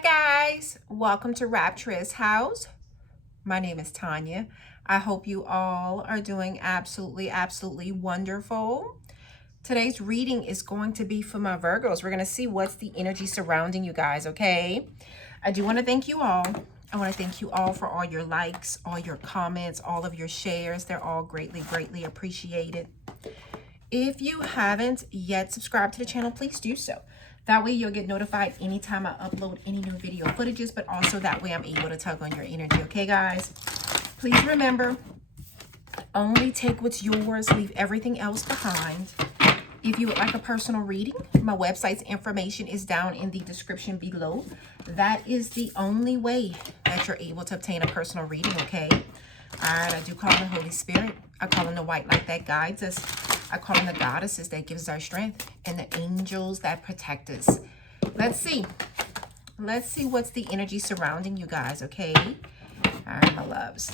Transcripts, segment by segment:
Hi guys, welcome to Rapturous house. My name is Tanya. I hope you all are doing absolutely wonderful. Today's reading is going to be for my Virgos. We're going to see what's the energy surrounding you guys, okay? I do want to thank you all. I want to thank you all for all your likes, all your comments, all of your shares. They're all greatly appreciated. If you haven't yet subscribed to the channel, please do so. That way you'll get notified anytime I upload any new video footages, but also that way I'm able to tug on your energy, okay guys? Please remember, only take what's yours, leave everything else behind. If you would like a personal reading, my website's information is down in the description below. That is the only way that you're able to obtain a personal reading, okay? All right, I do call on the Holy Spirit. I call on the white light that guides us. I call on the goddesses that gives us our strength and the angels that protect us. Let's see. Let's see what's the energy surrounding you guys, okay? All right, my loves.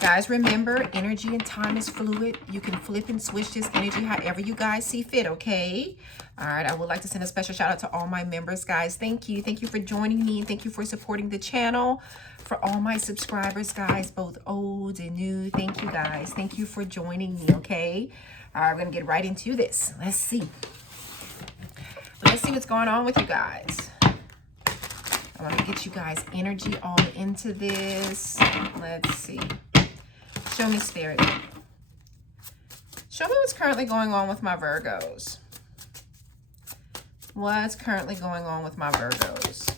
Guys, remember, energy and time is fluid. You can flip and switch this energy however you guys see fit, okay? All right, I would like to send a special shout out to all my members, guys. Thank you. Thank you for joining me. Thank you for supporting the channel. For all my subscribers, guys, both old and new, thank you, guys. Thank you for joining me, okay? All right, we're going to get right into this. Let's see. Let's see what's going on with you guys. I want to get you guys energy all into this. Let's see. Show me, Spirit. Show me what's currently going on with my Virgos. What's currently going on with my Virgos?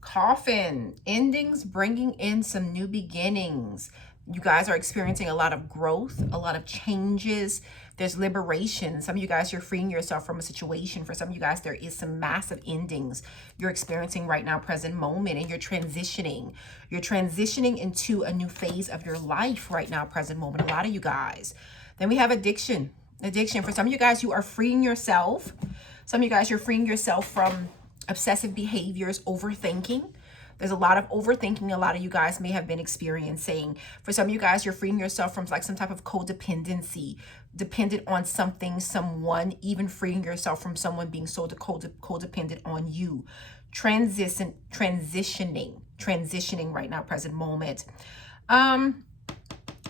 Coffin. Endings bringing in some new beginnings. You guys are experiencing a lot of growth, a lot of changes. There's liberation. Some of you guys, you're freeing yourself from a situation. For some of you guys, there is some massive endings you're experiencing right now, present moment, and you're transitioning. You're transitioning into a new phase of your life right now, present moment. A lot of you guys. Then we have addiction. Addiction. For some of you guys, you are freeing yourself. Some of you guys, you're freeing yourself from obsessive behaviors, overthinking. There's a lot of overthinking a lot of you guys may have been experiencing. For some of you guys, you're freeing yourself from like some type of codependency, dependent on something, someone, even freeing yourself from someone being so codependent on you. Transitioning right now, present moment.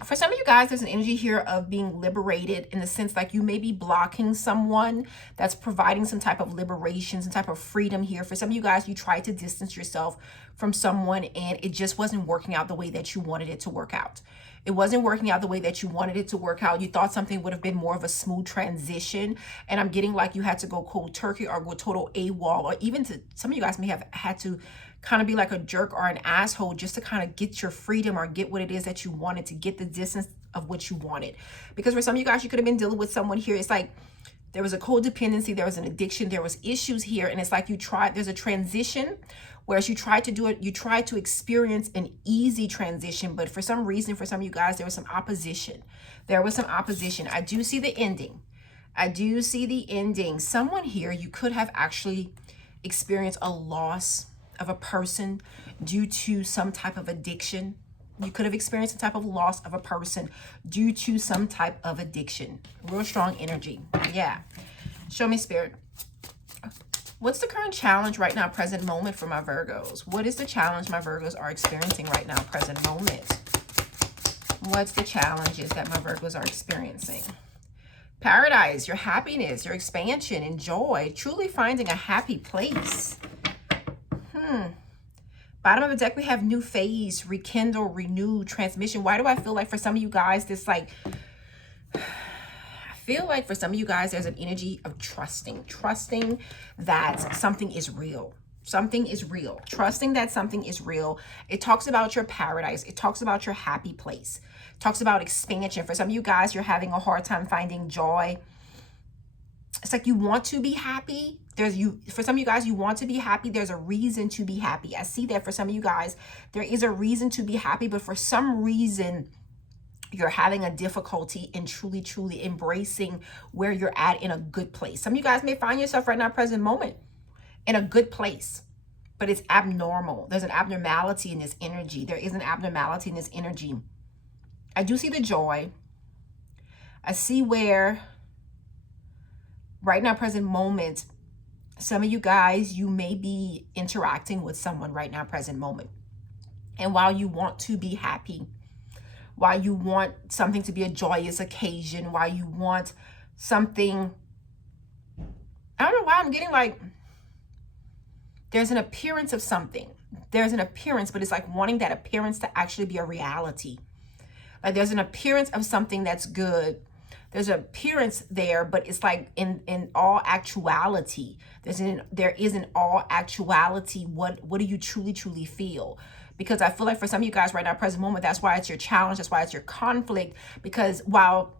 For some of you guys, there's an energy here of being liberated in the sense like you may be blocking someone that's providing some type of liberation, some type of freedom here. For some of you guys, you tried to distance yourself from someone and it just wasn't working out the way that you wanted it to work out. It wasn't working out the way that you wanted it to work out. You thought something would have been more of a smooth transition. And I'm getting like you had to go cold turkey or go total AWOL, or even to some of you guys may have had to kind of be like a jerk or an asshole just to kind of get your freedom or get what it is that you wanted, to get the distance of what you wanted. Because for some of you guys, you could have been dealing with someone here. It's like there was a codependency, there was an addiction, there was issues here. And it's like you tried, there's a transition. Whereas you tried to do it, you tried to experience an easy transition, but for some reason, for some of you guys, there was some opposition. There was some opposition. I do see the ending. I do see the ending. Someone here, you could have actually experienced a loss of a person due to some type of addiction. You could have experienced some type of loss of a person due to some type of addiction. Real strong energy. Yeah. Show me, Spirit. What's the current challenge right now, present moment, for my Virgos? What is the challenge my Virgos are experiencing right now, present moment? What's the challenges that my Virgos are experiencing? Paradise, your happiness, your expansion and joy, truly finding a happy place. Bottom of the deck, we have new phase, rekindle, renew, transmission. Why do I feel like for some of you guys, this like, I feel like for some of you guys, there's an energy of trusting that something is real. Something is real. Trusting that something is real. It talks about your paradise. It talks about your happy place. It talks about expansion. For some of you guys, you're having a hard time finding joy. It's like you want to be happy. For some of you guys, you want to be happy. There's a reason to be happy. I see that for some of you guys, there is a reason to be happy, but for some reason, you're having a difficulty in truly embracing where you're at in a good place. Some of you guys may find yourself right now, present moment, in a good place, but it's abnormal. There's an abnormality in this energy. There is an abnormality in this energy. I do see the joy. I see where right now, present moment, Some of you guys, you may be interacting with someone right now, present moment. And while you want to be happy, while you want something to be a joyous occasion, while you want something, I don't know why I'm getting like, there's an appearance of something. There's an appearance, but it's like wanting that appearance to actually be a reality. Like there's an appearance of something that's good. There's an appearance there, but it's like in all actuality, there is in all actuality, what do you truly feel? Because I feel like for some of you guys right now, present moment, that's why it's your challenge. That's why it's your conflict. Because while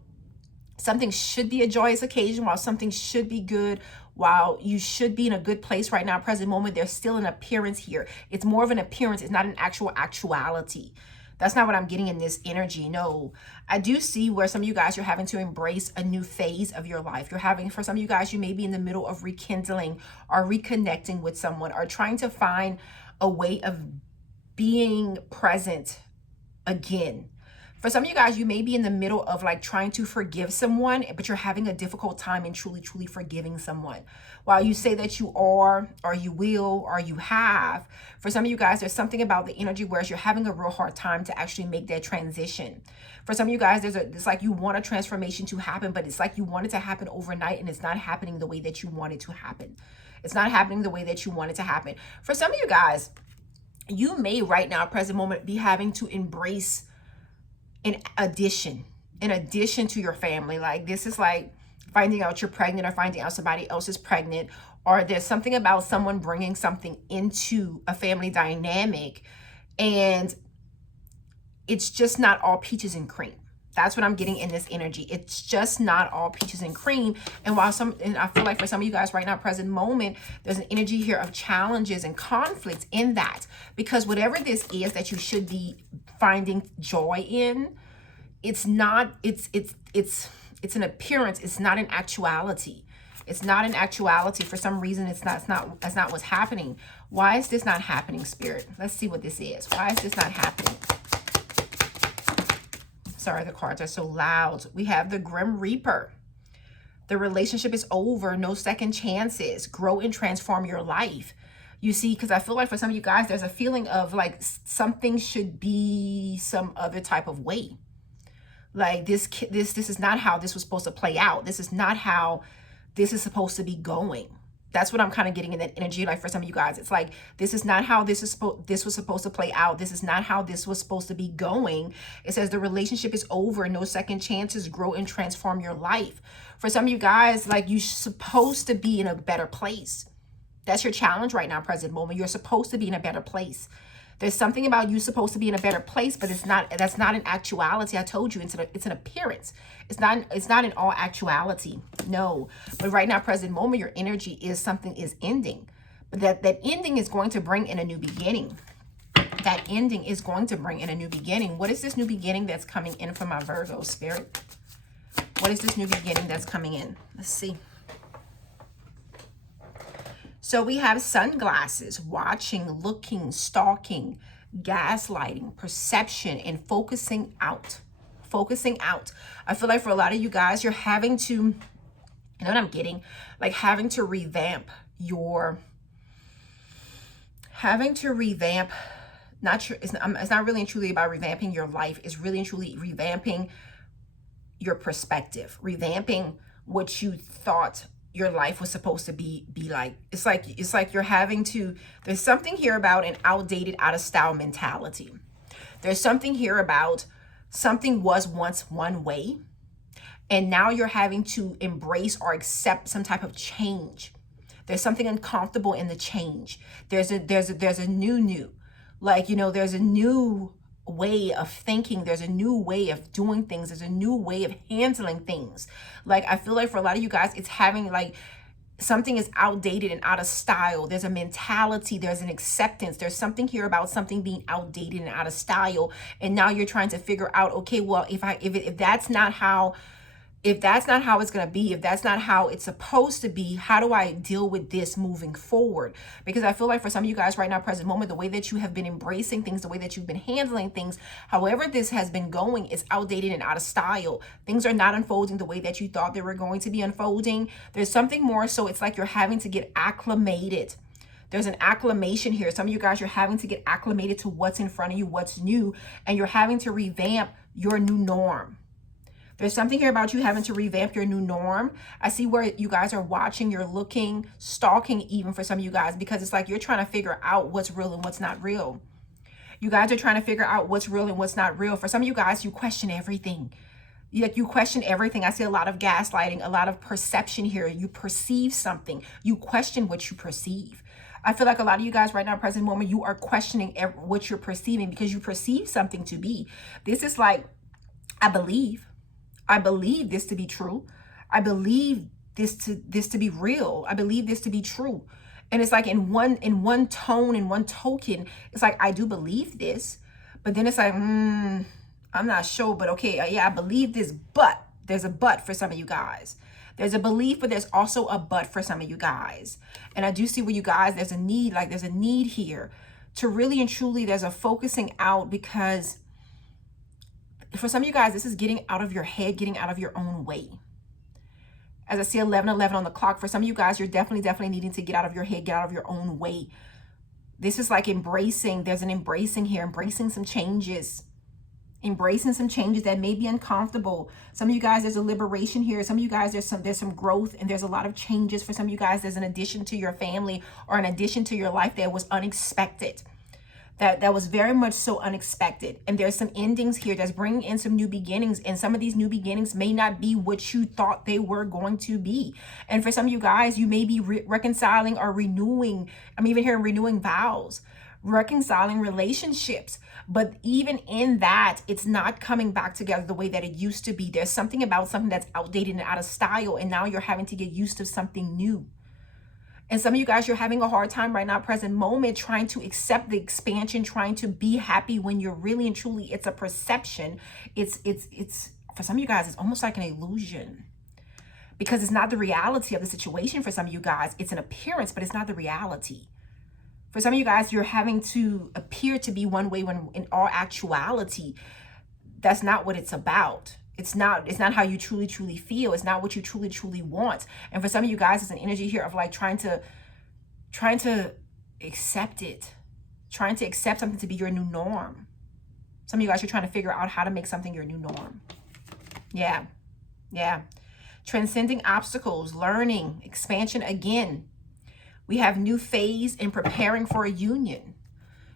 something should be a joyous occasion, while something should be good, while you should be in a good place right now, present moment, there's still an appearance here. It's more of an appearance. It's not an actual actuality. That's not what I'm getting in this energy. No, I do see where some of you guys, you're having to embrace a new phase of your life. You're having, for some of you guys, you may be in the middle of rekindling or reconnecting with someone or trying to find a way of being present again. For some of you guys, you may be in the middle of like trying to forgive someone, but you're having a difficult time in truly forgiving someone. While you say that you are, or you will, or you have, for some of you guys, there's something about the energy where you're having a real hard time to actually make that transition. For some of you guys, it's like you want a transformation to happen, but it's like you want it to happen overnight and it's not happening the way that you want it to happen. It's not happening the way that you want it to happen. For some of you guys, you may right now, present moment, be having to embrace in addition to your family. Like this is like finding out you're pregnant or finding out somebody else is pregnant, or there's something about someone bringing something into a family dynamic and it's just not all peaches and cream. That's what I'm getting in this energy. It's just not all peaches and cream. And I feel like for some of you guys right now, present moment, there's an energy here of challenges and conflicts in that. Because whatever this is that you should be finding joy in, it's not, it's an appearance. It's not an actuality. It's not an actuality. For some reason, that's not what's happening. Why is this not happening, Spirit? Let's see what this is. Why is this not happening? Sorry, the cards are so loud. We have the Grim Reaper. The relationship is over. No second chances. Grow and transform your life. You see, because I feel like for some of you guys, there's a feeling of like something should be some other type of way. Like this is not how this was supposed to play out. This is not how this is supposed to be going. That's what I'm kind of getting in that energy. Like for some of you guys, it's like, this is not how this was supposed to play out. This is not how this was supposed to be going. It says the relationship is over. No second chances. Grow and transform your life. For some of you guys, like you're supposed to be in a better place. That's your challenge right now, present moment. You're supposed to be in a better place. There's something about you supposed to be in a better place, but it's not. That's not an actuality. I told you, it's an appearance. It's not in all actuality. No. But right now, present moment, your energy is something is ending. But that ending is going to bring in a new beginning. That ending is going to bring in a new beginning. What is this new beginning that's coming in for my Virgo, Spirit? What is this new beginning that's coming in? Let's see. So we have sunglasses, watching, looking, stalking, gaslighting, perception, and focusing out. Focusing out. I feel like for a lot of you guys, you're having to, you know what I'm getting? Like having to revamp not sure, it's not really and truly about revamping your life. It's really and truly revamping your perspective, revamping what you thought your life was supposed to be like. It's like you're having to, there's something here about an outdated, out of style mentality. There's something here about something was once one way and now you're having to embrace or accept some type of change. There's something uncomfortable in the change. There's a new, like, you know, there's a new way of thinking. There's a new way of doing things. There's a new way of handling things. Like, I feel like for a lot of you guys, it's having like something is outdated and out of style. There's a mentality, there's an acceptance. There's something here about something being outdated and out of style. And now you're trying to figure out, okay, well, if that's not how if that's not how it's going to be, if that's not how it's supposed to be, how do I deal with this moving forward? Because I feel like for some of you guys right now, present moment, the way that you have been embracing things, the way that you've been handling things, however this has been going, is outdated and out of style. Things are not unfolding the way that you thought they were going to be unfolding. There's something more, so it's like you're having to get acclimated. There's an acclimation here. Some of you guys, you're having to get acclimated to what's in front of you, what's new, and you're having to revamp your new norm. There's something here about you having to revamp your new norm. I see where you guys are watching, you're looking, stalking even for some of you guys, because it's like you're trying to figure out what's real and what's not real. You guys are trying to figure out what's real and what's not real. For some of you guys, you question everything. You question everything. I see a lot of gaslighting, a lot of perception here. You perceive something. You question what you perceive. I feel like a lot of you guys right now, present moment, you are questioning what you're perceiving because you perceive something to be. This is like, I believe this to be true. I believe this to be real. I believe this to be true. And it's like in one tone, in one token, it's like, I do believe this, but then it's like, I'm not sure, but okay, yeah, I believe this, but there's a but for some of you guys. There's a belief, but there's also a but for some of you guys. And I do see where you guys, there's a need, like there's a need here to really and truly, there's a focusing out, because for some of you guys, this is getting out of your head, getting out of your own way. As I see 11:11 on the clock, for some of you guys, you're definitely needing to get out of your head, get out of your own way. This is like embracing, there's an embracing here, embracing some changes that may be uncomfortable. Some of you guys, there's a liberation here. Some of you guys, there's some growth, and there's a lot of changes. For some of you guys, there's an addition to your family or an addition to your life that was unexpected. That was very much so unexpected. And there's some endings here that's bringing in some new beginnings. And some of these new beginnings may not be what you thought they were going to be. And for some of you guys, you may be reconciling or renewing. I'm even hearing renewing vows, reconciling relationships. But even in that, it's not coming back together the way that it used to be. There's something about something that's outdated and out of style. And now you're having to get used to something new. And some of you guys, you're having a hard time right now, present moment, trying to accept the expansion, trying to be happy when you're really and truly, it's a perception. It's for some of you guys, it's almost like an illusion, because it's not the reality of the situation. For some of you guys, it's an appearance, but it's not the reality. For some of you guys, you're having to appear to be one way when in all actuality, that's not what it's about. It's not how you truly feel. It's not what you truly want. And for some of you guys, it's an energy here of like trying to accept it, trying to accept something to be your new norm. Some of you guys are trying to figure out how to make something your new norm. Yeah. Transcending obstacles, learning, expansion again. We have new phase in preparing for a union.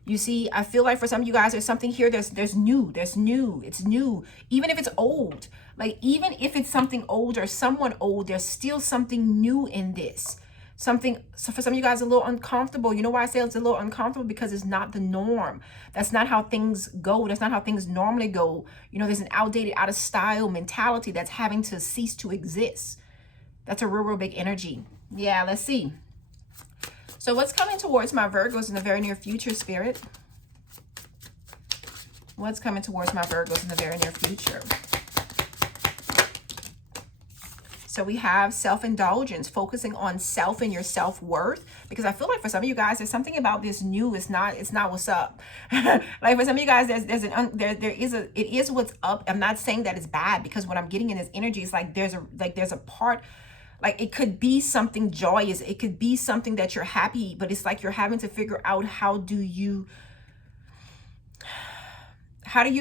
You see, I feel like for some of you guys, there's something here, there's new, it's new. Even if it's old, like even if it's something old or someone old, there's still something new in this. So for some of you guys, a little uncomfortable. You know why I say it's a little uncomfortable? Because it's not the norm. That's not how things go. That's not how things normally go. You know, there's an outdated, out of style mentality that's having to cease to exist. That's a real big energy. Yeah, let's see. So what's coming towards my Virgos in the very near future, Spirit? What's coming towards my Virgos in the very near future? So we have self-indulgence, focusing on self and your self-worth. Because I feel like for some of you guys, there's something about this new. It's not what's up. Like for some of you guys, it is what's up. I'm not saying that it's bad, because what I'm getting in this energy is like there's a part. Like it could be something joyous. It could be something that you're happy, but it's like you're having to figure out how do you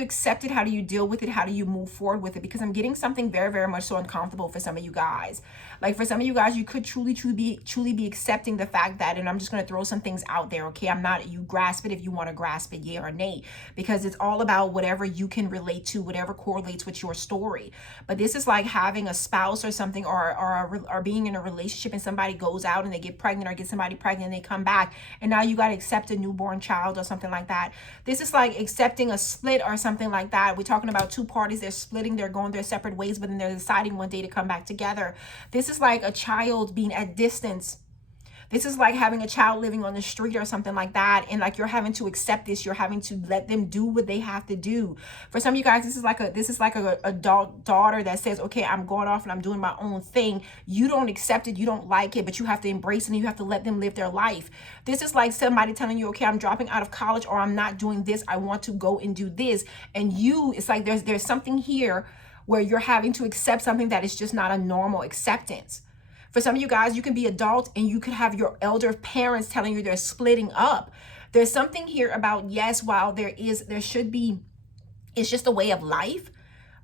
accept it? How do you deal with it? How do you move forward with it? Because I'm getting something very much so uncomfortable for some of you guys. Like for some of you guys, you could truly be accepting the fact that, and I'm just going to throw some things out there, okay? You grasp it if you want to grasp it, yeah or nay, because it's all about whatever you can relate to, whatever correlates with your story. But this is like having a spouse or something, or being in a relationship, and somebody goes out and they get pregnant, or get somebody pregnant and they come back, and now you got to accept a newborn child or something like that. This is like accepting a split or something like that. We're talking about two parties, they're splitting, they're going their separate ways, but then they're deciding one day to come back together. This is like a child being at distance. This is like having a child living on the street or something like that. And like you're having to accept this. You're having to let them do what they have to do. For some of you guys, this is like a adult daughter that says, okay, I'm going off and I'm doing my own thing. You don't accept it. You don't like it, but you have to embrace it and you have to let them live their life. This is like somebody telling you, okay, I'm dropping out of college or I'm not doing this. I want to go and do this. And it's like there's something here where you're having to accept something that is just not a normal acceptance. For some of you guys, you can be adult and you could have your elder parents telling you they're splitting up. There's something here about, yes, while there should be, it's just a way of life,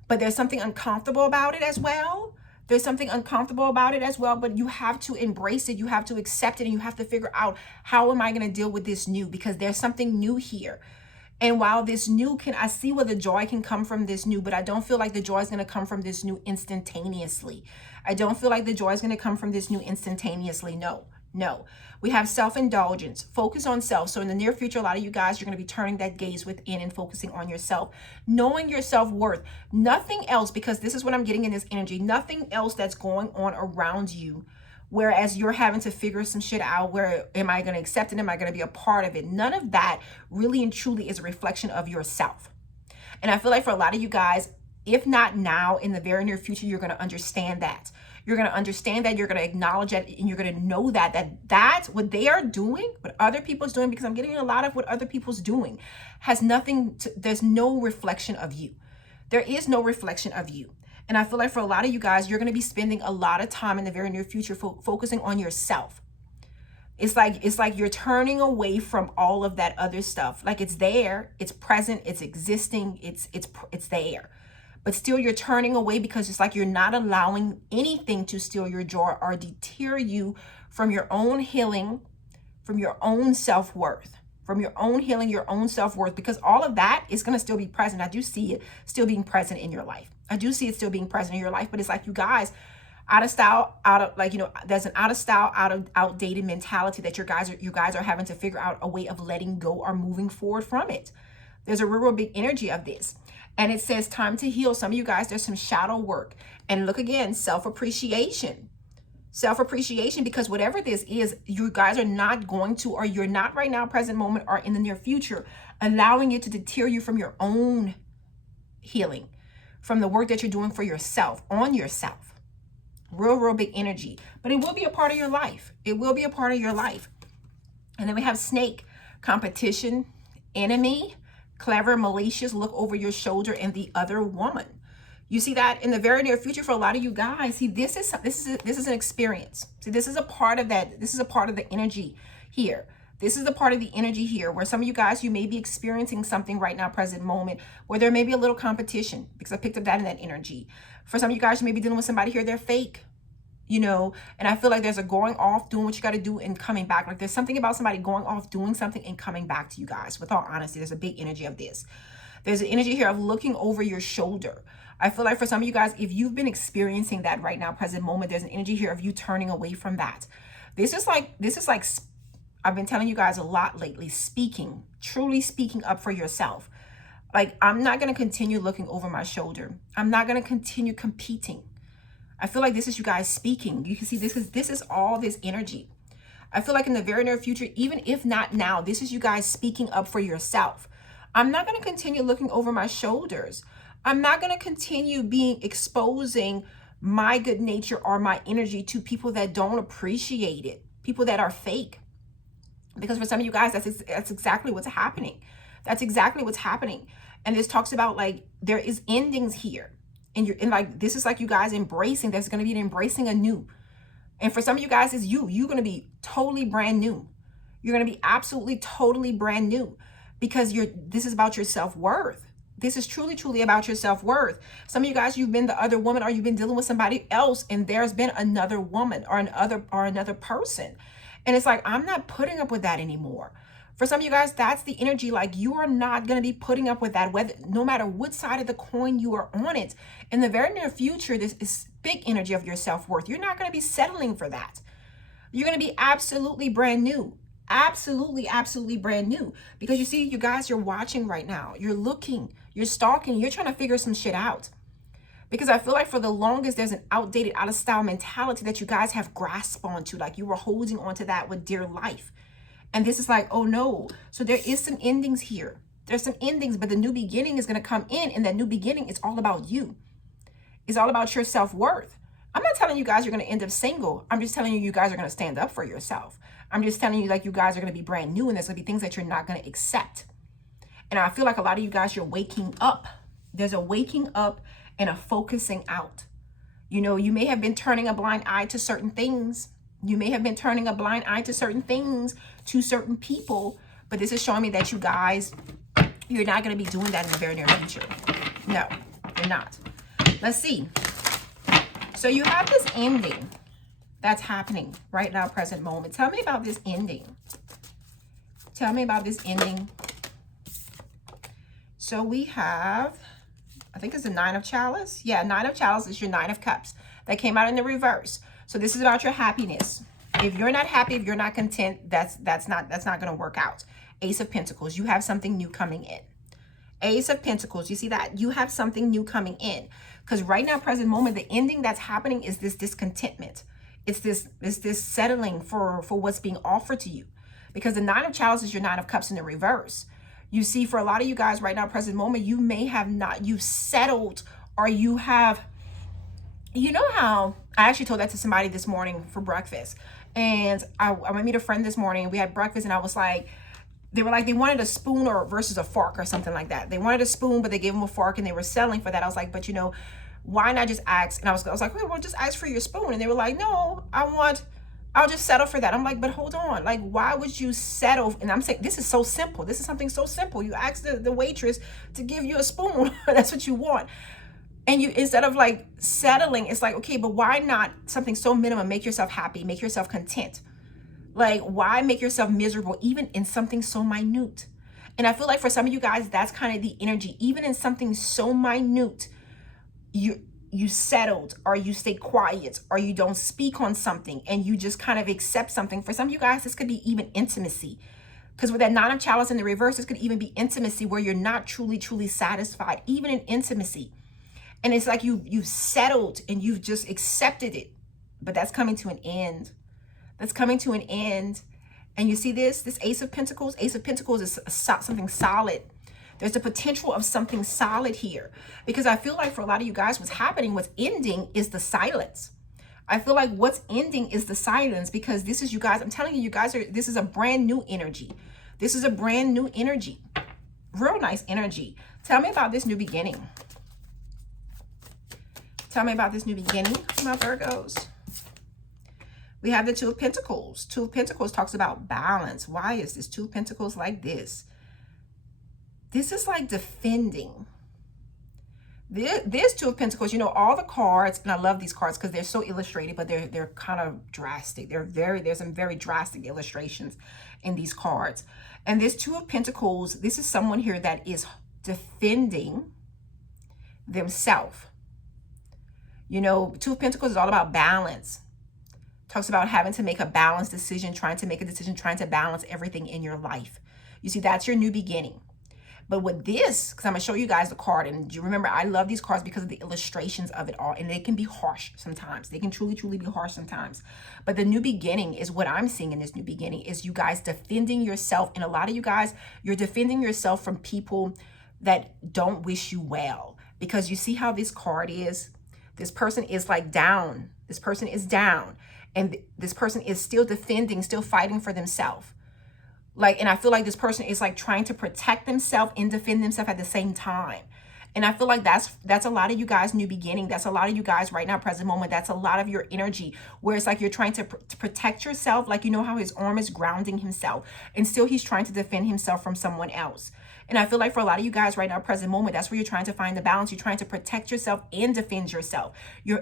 but there's something uncomfortable about it as well. There's something uncomfortable about it as well, but you have to embrace it. You have to accept it and you have to figure out, how am I going to deal with this new? Because there's something new here. And while this new I see where the joy can come from this new, but I don't feel like the joy is going to come from this new instantaneously. I don't feel like the joy is going to come from this new instantaneously. No. We have self-indulgence, focus on self. So in the near future, a lot of you guys, you're going to be turning that gaze within and focusing on yourself, knowing your self-worth, nothing else, because this is what I'm getting in this energy, nothing else that's going on around you. Whereas you're having to figure some shit out. Where am I going to accept it? Am I going to be a part of it? None of that really and truly is a reflection of yourself. And I feel like for a lot of you guys, if not now, in the very near future, you're going to understand that. You're going to understand that. You're going to acknowledge that. And you're going to know that's what they are doing, what other people's doing, because I'm getting a lot of what other people's doing has nothing to, there's no reflection of you. There is no reflection of you. And I feel like for a lot of you guys, you're going to be spending a lot of time in the very near future focusing on yourself. It's like you're turning away from all of that other stuff. Like it's there, it's present, it's existing, it's there. But still you're turning away because it's like you're not allowing anything to steal your joy or deter you from your own healing, from your own self-worth. From your own healing, your own self-worth, because all of that is going to still be present. I do see it still being present in your life. I do see it still being present in your life, but it's like you guys out of style, there's an out of style, outdated mentality that you guys are having to figure out a way of letting go or moving forward from it. There's a real big energy of this. And it says time to heal. Some of you guys, there's some shadow work. And look again, self-appreciation. Self-appreciation, because whatever this is, you guys are not going to, or you're not right now, present moment, or in the near future, allowing it to deter you from your own healing, from the work that you're doing for yourself, on yourself. Real big energy. But it will be a part of your life. It will be a part of your life. And then we have snake, competition, enemy, clever, malicious, look over your shoulder, and the other woman. You see that in the very near future for a lot of you guys. See, this is an experience. See, this is a part of that. This is a part of the energy here. This is the part of the energy here where some of you guys, you may be experiencing something right now, present moment, where there may be a little competition, because I picked up that in that energy. For some of you guys, you may be dealing with somebody here, they're fake, and I feel like there's a going off, doing what you got to do and coming back. Like there's something about somebody going off, doing something and coming back to you guys. With all honesty, there's a big energy of this. There's an energy here of looking over your shoulder. I feel like for some of you guys, if you've been experiencing that right now, present moment, there's an energy here of you turning away from that. This is like, I've been telling you guys a lot lately, truly speaking up for yourself. Like, I'm not going to continue looking over my shoulder. I'm not going to continue competing. I feel like this is you guys speaking. You can see this is all this energy. I feel like in the very near future, even if not now, this is you guys speaking up for yourself. I'm not going to continue looking over my shoulders. I'm not going to continue exposing my good nature or my energy to people that don't appreciate it, people that are fake. Because for some of you guys, that's exactly what's happening. That's exactly what's happening. And this talks about like there is endings here, and this is like you guys embracing. There's going to be an embracing anew. And for some of you guys, it's you're going to be totally brand new. You're going to be absolutely totally brand new, because this is about your self-worth. This is truly about your self-worth. Some of you guys, you've been the other woman, or you've been dealing with somebody else, and there's been another woman or another person. And it's like, I'm not putting up with that anymore. For some of you guys, that's the energy. Like, you are not going to be putting up with that, no matter what side of the coin you are on it. In the very near future, this is big energy of your self-worth. You're not going to be settling for that. You're going to be absolutely brand new. Absolutely brand new. Because you see, you guys, you're watching right now. You're looking, you're stalking, you're trying to figure some shit out. Because I feel like for the longest, there's an outdated, out of style mentality that you guys have grasped onto. Like you were holding onto that with dear life. And this is like, oh no. So there is some endings here. There's some endings, but the new beginning is going to come in. And that new beginning is all about you. It's all about your self-worth. I'm not telling you guys you're going to end up single. I'm just telling you, you guys are going to stand up for yourself. I'm just telling you, like, you guys are going to be brand new and there's going to be things that you're not going to accept. And I feel like a lot of you guys, you're waking up. There's a waking up and a focusing out. You know, you may have been turning a blind eye to certain things. You may have been turning a blind eye to certain things, to certain people. But this is showing me that you guys, you're not going to be doing that in the very near future. No, you're not. Let's see. So you have this ending that's happening right now, present moment. Tell me about this ending. Tell me about this ending. So we have, I think it's the Nine of Chalice. Yeah, Nine of Chalice is your Nine of Cups. That came out in the reverse. So this is about your happiness. If you're not happy, if you're not content, that's not going to work out. Ace of Pentacles, you have something new coming in. Ace of Pentacles, you see that? You have something new coming in. Because right now, present moment, the ending that's happening is this discontentment. It's this settling for what's being offered to you. Because the Nine of Chalice is your Nine of Cups in the reverse. You see, for a lot of you guys right now, present moment, you may have not, you've settled, or you have, you know how, I actually told that to somebody this morning for breakfast. And I went to meet a friend this morning, and we had breakfast, and I was like, they were like, they wanted a spoon or versus a fork or something like that. They wanted a spoon, but they gave them a fork and they were selling for that. I was like, but you know, why not just ask? And I was like, well, just ask for your spoon. And they were like, no, I'll just settle for that. I'm like, but hold on. Like, why would you settle? And I'm saying, this is so simple. This is something so simple. You ask the waitress to give you a spoon. That's what you want. And you, instead of like settling, it's like, okay, but why not something so minimum? Make yourself happy, make yourself content. Like, why make yourself miserable, even in something so minute? And I feel like for some of you guys, that's kind of the energy. Even in something so minute, you settled, or you stay quiet, or you don't speak on something, and you just kind of accept something. For some of you guys, this could be even intimacy. Because with that Nine of Chalice in the reverse, this could even be intimacy where you're not truly satisfied, even in intimacy. And it's like you've settled and you've just accepted it. But that's coming to an end. That's coming to an end. And you see this Ace of Pentacles? Ace of Pentacles is something solid. There's the potential of something solid here. Because I feel like for a lot of you guys, what's happening, what's ending is the silence. I feel like what's ending is the silence, because this is, you guys, I'm telling you, you guys this is a brand new energy. This is a brand new energy. Real nice energy. Tell me about this new beginning. Tell me about this new beginning, my Virgos. We have the Two of Pentacles. Two of Pentacles talks about balance. Why is this Two of Pentacles like this? This is like defending. This Two of Pentacles, you know, all the cards, and I love these cards because they're so illustrated, but they're kind of drastic. There's some very drastic illustrations in these cards. And this Two of Pentacles, this is someone here that is defending themselves. You know, Two of Pentacles is all about balance. Talks about having to make a balanced decision, trying to make a decision, trying to balance everything in your life. You see, that's your new beginning. But with this, because I'm going to show you guys the card, and you remember, I love these cards because of the illustrations of it all, and they can be harsh sometimes. They can truly be harsh sometimes. But the new beginning is what I'm seeing in this new beginning is you guys defending yourself. And a lot of you guys, you're defending yourself from people that don't wish you well. Because you see how this card is? This person is like down. This person is down. And this person is still defending, still fighting for themselves. Like, and I feel like this person is like trying to protect themselves and defend themselves at the same time. And I feel like that's a lot of you guys' new beginning. That's a lot of you guys right now, present moment. That's a lot of your energy where it's like you're trying to protect yourself. Like, you know how his arm is grounding himself and still he's trying to defend himself from someone else. And I feel like for a lot of you guys right now, present moment, that's where you're trying to find the balance. You're trying to protect yourself and defend yourself.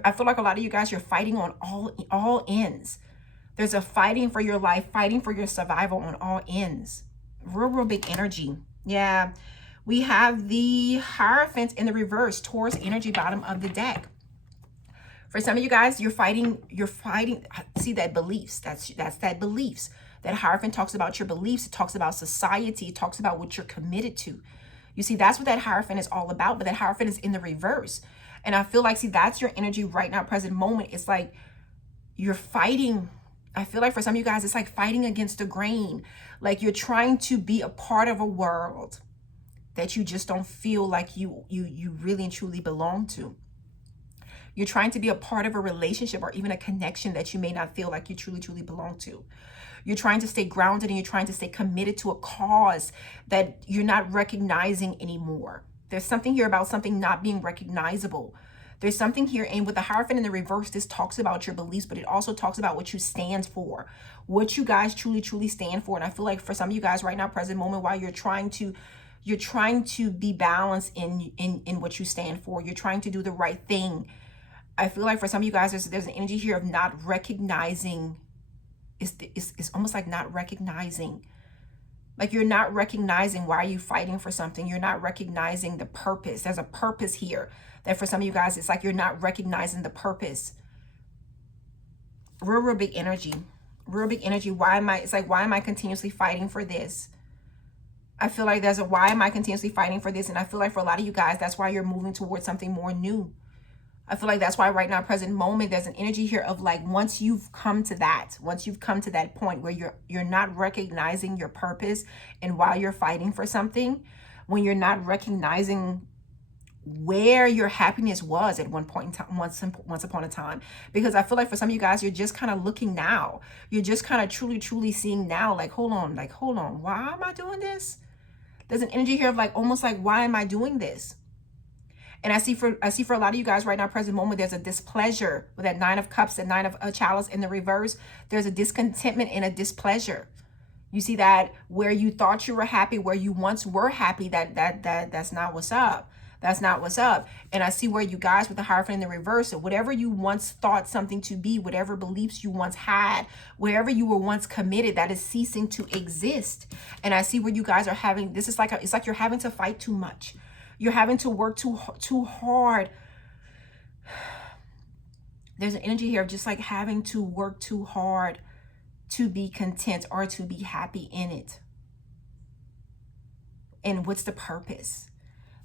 I feel like a lot of you guys, you're fighting on all ends. There's a fighting for your life, fighting for your survival on all ends. Real big energy. Yeah. We have the Hierophant in the reverse, Taurus energy, bottom of the deck. For some of you guys, you're fighting, see that beliefs, that's that beliefs. That Hierophant talks about your beliefs, it talks about society, it talks about what you're committed to. You see, that's what that Hierophant is all about, but that Hierophant is in the reverse. And I feel like, see, that's your energy right now, present moment. It's like you're fighting. I feel like for some of you guys, it's like fighting against the grain. Like you're trying to be a part of a world that you just don't feel like you really and truly belong to. You're trying to be a part of a relationship or even a connection that you may not feel like you truly belong to. You're trying to stay grounded and you're trying to stay committed to a cause that you're not recognizing anymore. There's something here about something not being recognizable. There's something here, and with the Hierophant in the reverse, this talks about your beliefs, but it also talks about what you stand for, what you guys truly stand for. And I feel like for some of you guys right now, present moment, while you're trying to be balanced in what you stand for, you're trying to do the right thing. I feel like for some of you guys, there's an energy here of not recognizing. It's almost like not recognizing. Like you're not recognizing why you're fighting for something. You're not recognizing the purpose. There's a purpose here that for some of you guys, it's like you're not recognizing the purpose. Real big energy. Real big energy. Why am I continuously fighting for this? I feel like there's a why am I continuously fighting for this? And I feel like for a lot of you guys, that's why you're moving towards something more new. I feel like that's why right now, present moment, there's an energy here of like, once you've come to that point where you're not recognizing your purpose and why you're fighting for something, when you're not recognizing where your happiness was at one point in time, once upon a time. Because I feel like for some of you guys, you're just kind of looking now. You're just kind of truly seeing now, like, hold on, why am I doing this? There's an energy here of like, almost like, why am I doing this? And I see for a lot of you guys right now, present moment, there's a displeasure with that 9 of Cups and 9 of Chalice in the reverse. There's a discontentment and a displeasure. You see that where you thought you were happy, where you once were happy, that's not what's up. That's not what's up. And I see where you guys with the Hierophant in the reverse, whatever you once thought something to be, whatever beliefs you once had, wherever you were once committed, that is ceasing to exist. And I see where you guys are having, this is like, it's like you're having to fight too much. You're having to work too hard. There's an energy here of just like having to work too hard to be content or to be happy in it. And what's the purpose?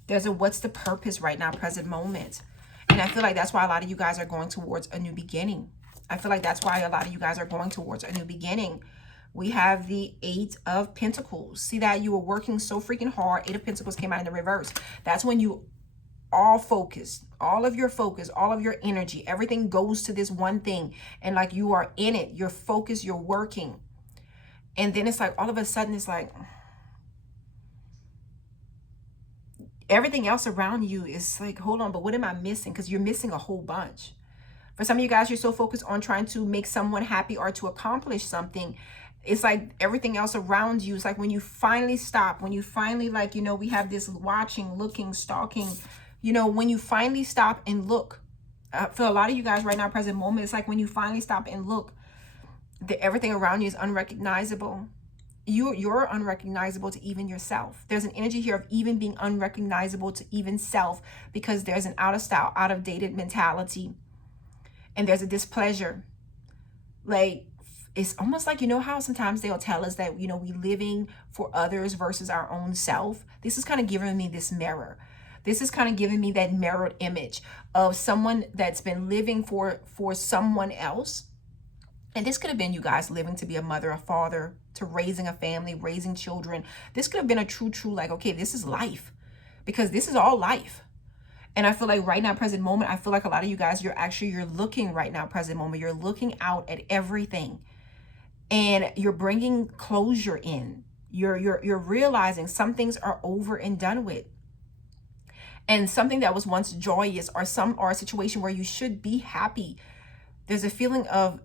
There's a what's the purpose right now, present moment. And I feel like that's why a lot of you guys are going towards a new beginning. I feel like that's why a lot of you guys are going towards a new beginning. We have the 8 of Pentacles. See that? You were working so freaking hard. 8 of Pentacles came out in the reverse. That's when you all focus, all of your focus, all of your energy, everything goes to this one thing. And like you are in it, you're focused, you're working. And then it's like all of a sudden it's like everything else around you is like, hold on, but what am I missing? Because you're missing a whole bunch. For some of you guys, you're so focused on trying to make someone happy or to accomplish something. It's like everything else around you. It's like when you finally stop, when you finally, like, you know, we have this watching, looking, stalking, you know, when you finally stop and look, for a lot of you guys right now, present moment, it's like when you finally stop and look, everything around you is unrecognizable. You're unrecognizable to even yourself. There's an energy here of even being unrecognizable to even self, because there's an out of style, out of dated mentality. And there's a displeasure. Like, it's almost like, you know how sometimes they'll tell us that, you know, we living for others versus our own self. This is kind of giving me this mirror. This is kind of giving me that mirrored image of someone that's been living for someone else. And this could have been you guys living to be a mother, a father, to raising a family, raising children. This could have been a true, like, okay, this is life, because this is all life. And I feel like right now, present moment, I feel like a lot of you guys, you're looking right now, present moment, you're looking out at everything. And you're bringing closure in. You're realizing some things are over and done with. And something that was once joyous or a situation where you should be happy, there's a feeling of,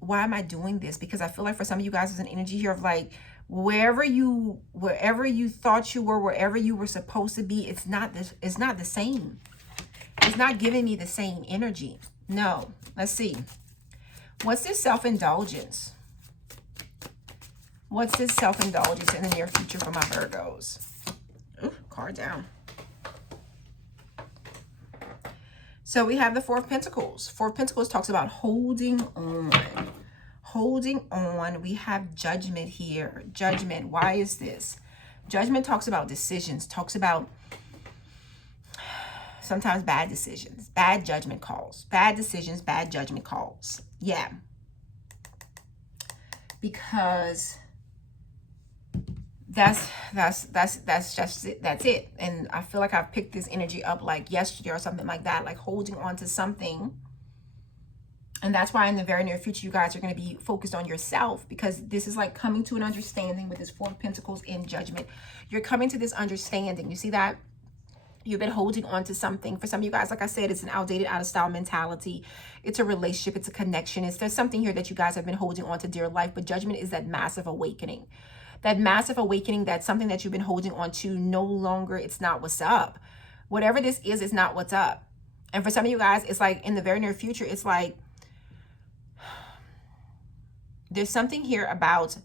why am I doing this? Because I feel like for some of you guys, there's an energy here of like, wherever you thought you were, wherever you were supposed to be, it's not the same. It's not giving me the same energy. No. Let's see. What's this self-indulgence? What's this self-indulgence in the near future for my Virgos? Ooh, card down. So we have the 4 of Pentacles. 4 of Pentacles talks about holding on. Holding on. We have Judgment here. Judgment. Why is this? Judgment talks about decisions. Talks about sometimes bad decisions, bad judgment calls, bad decisions, bad judgment calls. Yeah. Because that's just it. That's it. And I feel like I've picked this energy up like yesterday or something like that, like holding on to something. And that's why in the very near future, you guys are going to be focused on yourself, because this is like coming to an understanding with this Four of Pentacles in Judgment. You're coming to this understanding. You see that? You've been holding on to something. For some of you guys, like I said, it's an outdated, out of style mentality. It's a relationship. It's a connection. There's something here that you guys have been holding on to dear life. But Judgment is that massive awakening. That massive awakening, that's something that you've been holding on to. No longer, it's not what's up. Whatever this is not what's up. And for some of you guys, it's like in the very near future, it's like, there's something here about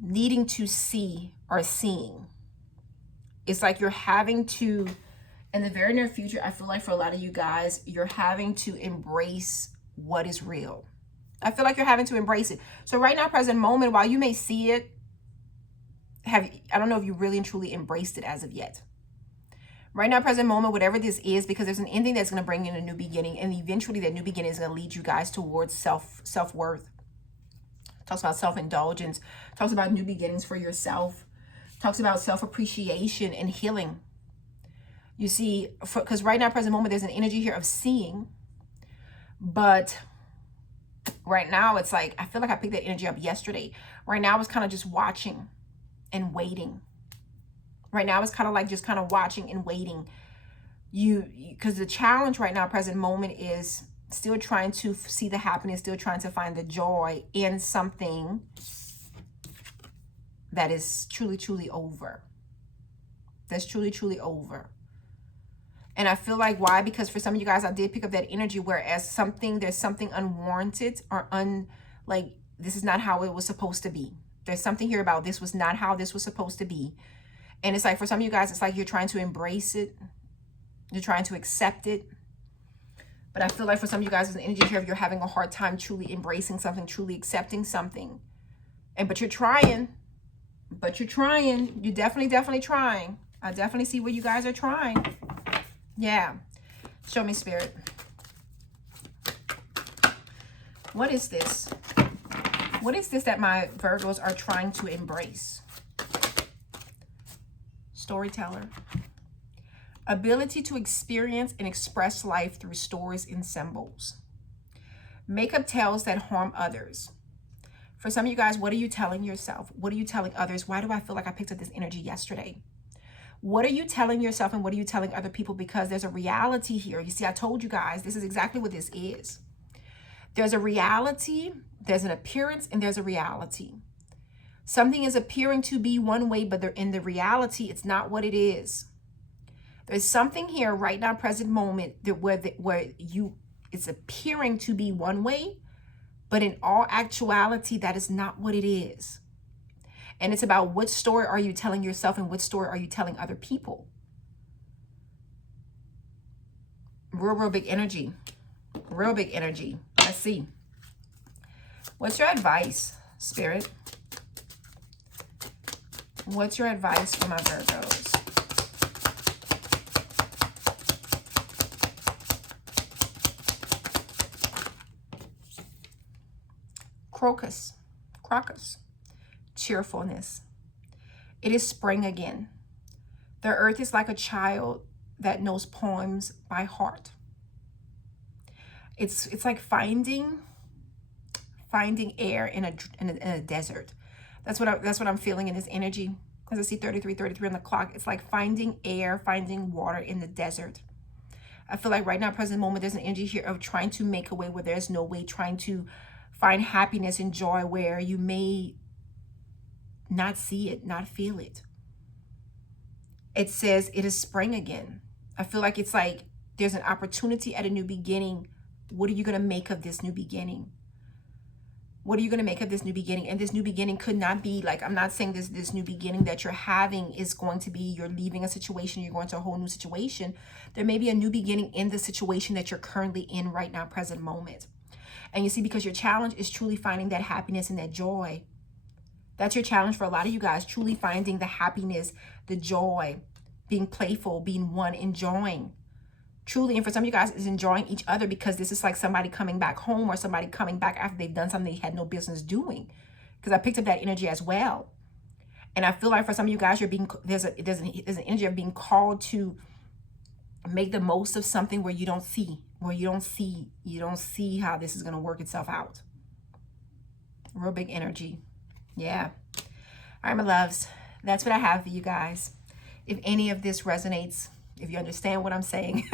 needing to see or seeing. It's like you're having to, in the very near future, I feel like for a lot of you guys, you're having to embrace what is real. I feel like you're having to embrace it. So right now, present moment, while you may see it, I don't know if you really and truly embraced it as of yet. Right now, present moment, whatever this is, because there's an ending that's going to bring in a new beginning. And eventually that new beginning is going to lead you guys towards self-worth. Talks about self-indulgence, talks about new beginnings for yourself, talks about self-appreciation and healing. You see, because right now, present moment, there's an energy here of seeing, but right now it's like, I feel like I picked that energy up yesterday. Right now it's kind of just watching and waiting. Right now it's kind of like just kind of watching and waiting. Because the challenge right now, present moment, is still trying to see the happiness, still trying to find the joy in something that is truly, truly over. That's truly, truly over. And I feel like, why? Because for some of you guys, I did pick up that energy, whereas there's something unwarranted or like, this is not how it was supposed to be. There's something here about this was not how this was supposed to be. And it's like, for some of you guys, it's like you're trying to embrace it. You're trying to accept it. But I feel like for some of you guys, there's an energy here of you're having a hard time truly embracing something, truly accepting something. But you're trying. But you're trying. You're definitely trying. I definitely see where you guys are trying. Yeah. Show me, Spirit. What is this? What is this that my Virgos are trying to embrace? Storyteller. Ability to experience and express life through stories and symbols. Make up tales that harm others. For some of you guys, what are you telling yourself? What are you telling others? Why do I feel like I picked up this energy yesterday? What are you telling yourself and what are you telling other people? Because there's a reality here. You see, I told you guys, this is exactly what this is. There's a reality, there's an appearance, and there's a reality. Something is appearing to be one way, but in the reality, it's not what it is. There's something here right now, present moment, where it's appearing to be one way, but in all actuality, that is not what it is. And it's about what story are you telling yourself and what story are you telling other people. Real big energy. Real big energy. Let's see. What's your advice, Spirit? What's your advice for my Virgos? Crocus, cheerfulness. It is spring again. The earth is like a child that knows poems by heart. It's like finding air in a desert. That's what I'm feeling in this energy. Because I see 33 on the clock. It's like finding air, finding water in the desert. I feel like right now, present moment, there's an energy here of trying to make a way where there's no way, trying to find happiness and joy where you may not see it, not feel it. It says it is spring again. I feel like it's like there's an opportunity at a new beginning. What are you going to make of this new beginning? What are you going to make of this new beginning? And this new beginning could not be like, I'm not saying this new beginning that you're having is going to be you're leaving a situation, you're going to a whole new situation. There may be a new beginning in the situation that you're currently in right now, present moment. And you see, because your challenge is truly finding that happiness and that joy. That's your challenge for a lot of you guys, truly finding the happiness, the joy, being playful, being one, enjoying. Truly, and for some of you guys, is enjoying each other, because this is like somebody coming back home, or somebody coming back after they've done something they had no business doing. Because I picked up that energy as well. And I feel like for some of you guys, you're being, there's an energy of being called to make the most of something where you don't see how this is going to work itself out. Real big energy. Yeah. All right, my loves, that's what I have for you guys. If any of this resonates, if you understand what I'm saying,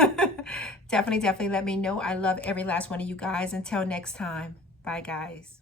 definitely let me know. I love every last one of you guys. Until next time. Bye, guys.